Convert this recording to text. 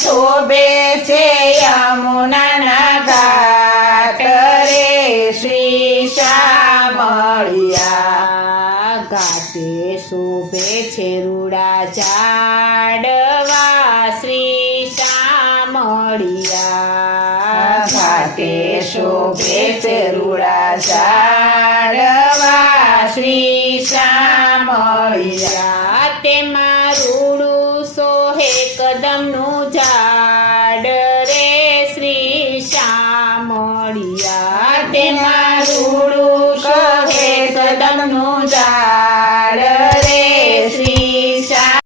શોભે છે યમુનાના ઘાટ રે શ્રી શામળિયા ઘાટે શોભે છે રૂડા ઝાડવા શ્રી શામળિયા ઘાટે શોભે છે રૂડા ઝાડવા શ્રી શામળિયા તેમાં રૂડું સોહે કદમનું